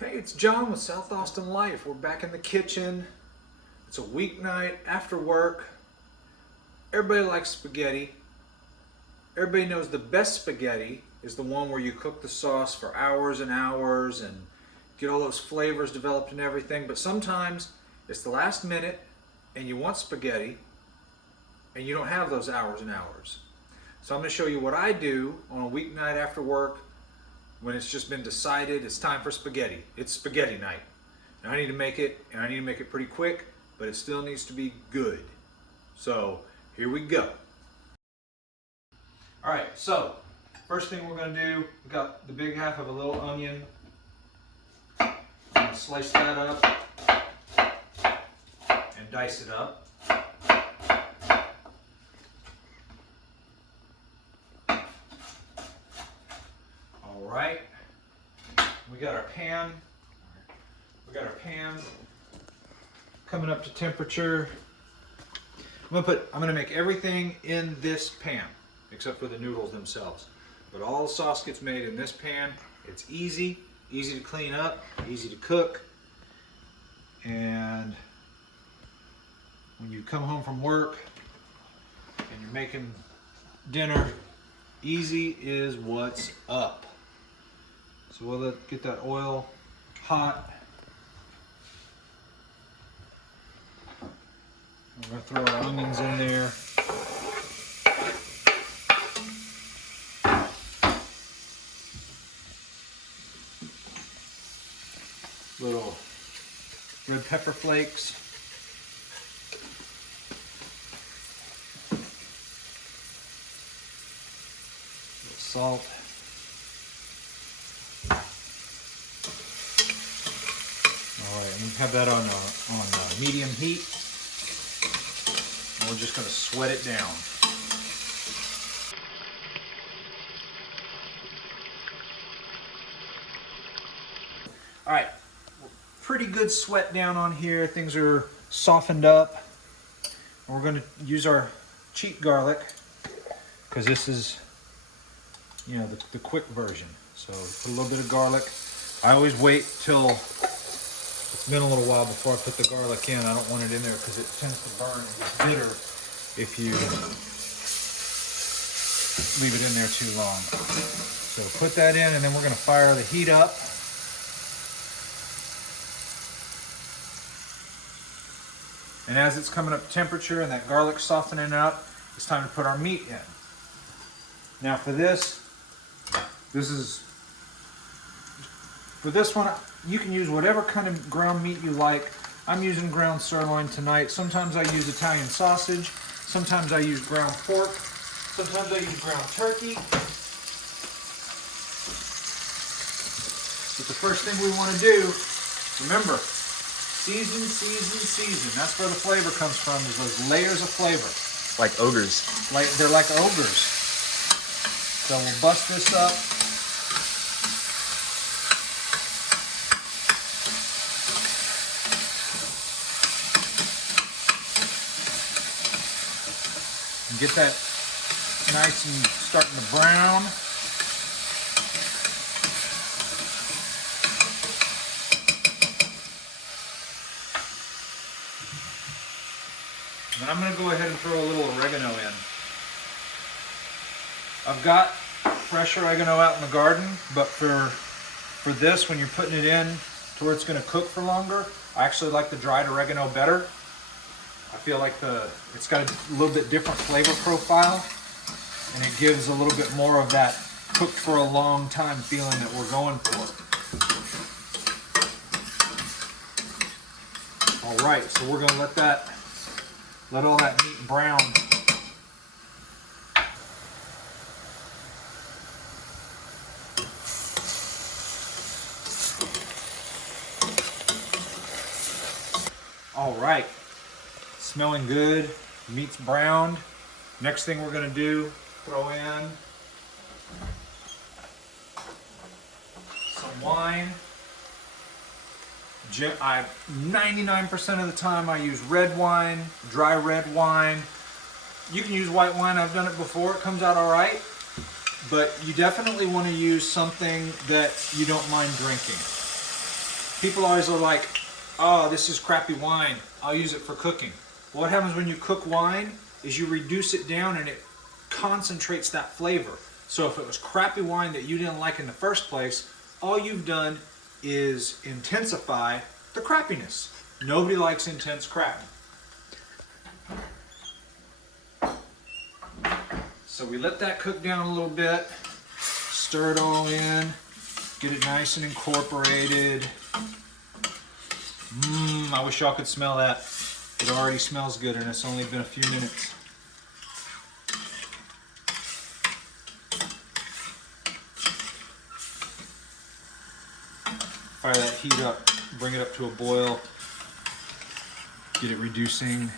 Hey, it's John with South Austin Life. We're back in the kitchen. It's a weeknight after work. Everybody likes spaghetti. Everybody knows the best spaghetti is the one where you cook the sauce for hours and hours and get all those flavors developed and everything. But sometimes it's the last minute and you want spaghetti and you don't have those hours and hours. So I'm going to show you what I do on a weeknight after work when it's just been decided it's time for spaghetti. It's spaghetti night. And I need to make it, and I need to make it pretty quick, but it still needs to be good. So here we go. All right, so first thing we're gonna do, we got the big half of a little onion. I'm gonna slice that up and dice it up. All right, we got our pan. Coming up to temperature. I'm gonna make everything in this pan except for the noodles themselves. But all the sauce gets made in this pan. It's easy to clean up, easy to cook. And when you come home from work and you're making dinner, easy is what's up. So we'll get that oil hot. We're going to throw our onions in there. Little red pepper flakes. A little salt. All right, and we have that on medium heat. And we're just going to sweat it down. All right, pretty good sweat down on here. Things are softened up. And we're going to use our cheap garlic because this is, you know, the quick version. So put a little bit of garlic. I always wait till it's been a little while before I put the garlic in. I don't want it in there because it tends to burn and get bitter if you leave it in there too long. So put that in, and then we're going to fire the heat up. And as it's coming up to temperature and that garlic softening up, it's time to put our meat in. Now for this one, you can use whatever kind of ground meat you like. I'm using ground sirloin tonight. Sometimes I use Italian sausage. Sometimes I use ground pork. Sometimes I use ground turkey. But the first thing we want to do, remember, season, season, season. That's where the flavor comes from, is those layers of flavor. Like ogres. They're like ogres. So we'll bust this up. And get that nice and starting to brown. And I'm going to go ahead and throw a little oregano in. I've got fresh oregano out in the garden, but for this, when you're putting it in to where it's going to cook for longer, I actually like the dried oregano better. I feel like it's got a little bit different flavor profile, and it gives a little bit more of that cooked for a long time feeling that we're going for. All right, so we're going to let all that meat brown. All right, smelling good, meat's browned. Next thing we're gonna do, throw in some wine. 99% of the time I use red wine, dry red wine. You can use white wine, I've done it before, it comes out all right. But you definitely want to use something that you don't mind drinking. People always are like, oh, this is crappy wine, I'll use it for cooking. What happens when you cook wine is you reduce it down and it concentrates that flavor. So if it was crappy wine that you didn't like in the first place, all you've done is intensify the crappiness. Nobody likes intense crap. So we let that cook down a little bit, stir it all in, get it nice and incorporated. I wish y'all could smell that. It already smells good and it's only been a few minutes. Fire that heat up, bring it up to a boil, get it reducing.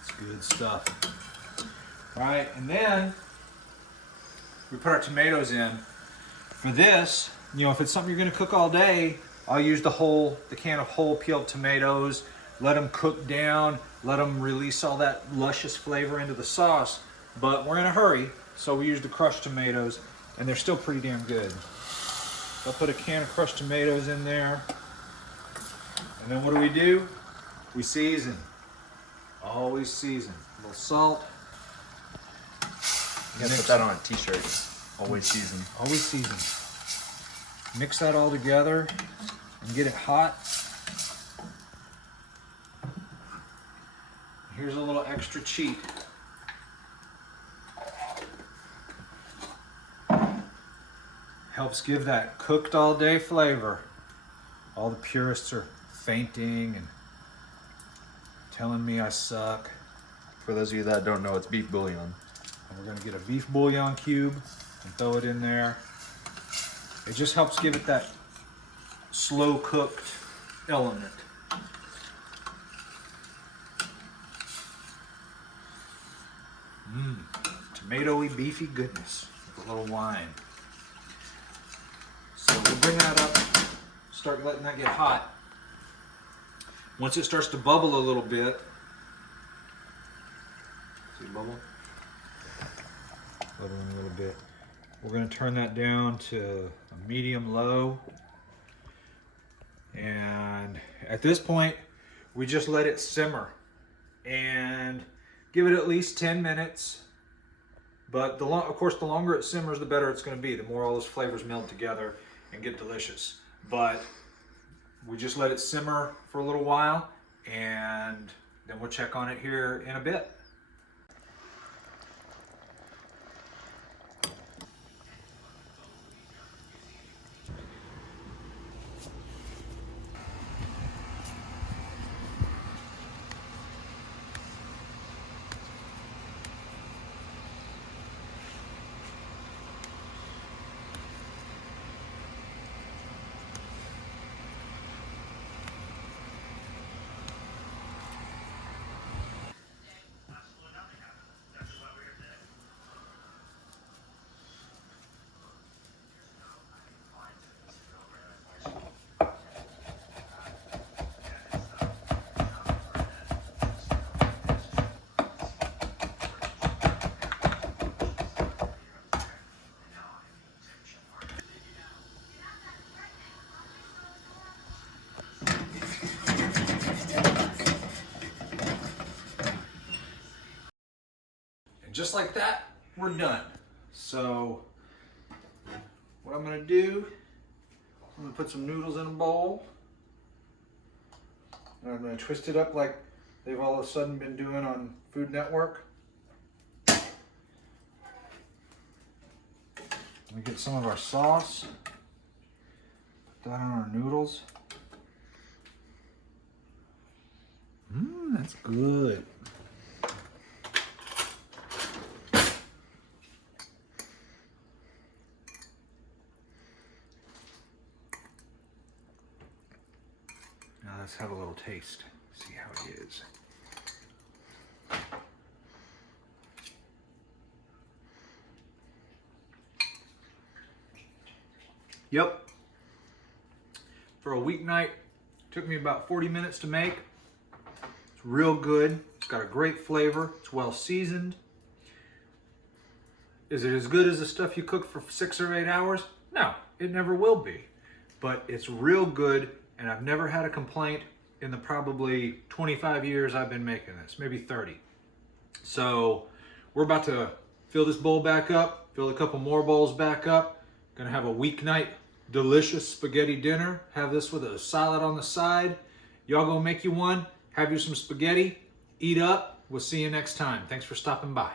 It's good stuff. All right, and then we put our tomatoes in. For this, you know, if it's something you're gonna cook all day, I'll use the can of whole peeled tomatoes, let them cook down, let them release all that luscious flavor into the sauce. But we're in a hurry, so we use the crushed tomatoes, and they're still pretty damn good. So I'll put a can of crushed tomatoes in there. And then what do? We season. Always season. A little salt. You gotta put that on a t-shirt. Always season. Always season. Mix that all together and get it hot. Here's a little extra cheat. Helps give that cooked all day flavor. All the purists are fainting and telling me I suck. For those of you that don't know, it's beef bouillon. And we're gonna get a beef bouillon cube and throw it in there. It just helps give it that slow cooked element. Tomatoey, beefy goodness with a little wine. So we'll bring that up, start letting that get hot. Once it starts to bubble a little bit, see it bubble? Bubbling a little bit. We're going to turn that down to a medium low. And at this point, we just let it simmer and give it at least 10 minutes. But of course, the longer it simmers, the better it's going to be. The more all those flavors meld together and get delicious. But we just let it simmer for a little while, and then we'll check on it here in a bit. Just like that, we're done. So what I'm gonna do, I'm gonna put some noodles in a bowl. And I'm gonna twist it up like they've all of a sudden been doing on Food Network. We get some of our sauce. Put that on our noodles. That's good. Now let's have a little taste, see how it is. Yep. For a weeknight, took me about 40 minutes to make. It's real good. It's got a great flavor. It's well seasoned. Is it as good as the stuff you cook for 6 or 8 hours? No, It never will be. But it's real good, and I've never had a complaint in the probably 25 years I've been making this, maybe 30. So we're about to fill this bowl back up, fill a couple more bowls back up. Gonna have a weeknight delicious spaghetti dinner. Have this with a salad on the side. Y'all go make you one, have you some spaghetti, eat up. We'll see you next time. Thanks for stopping by.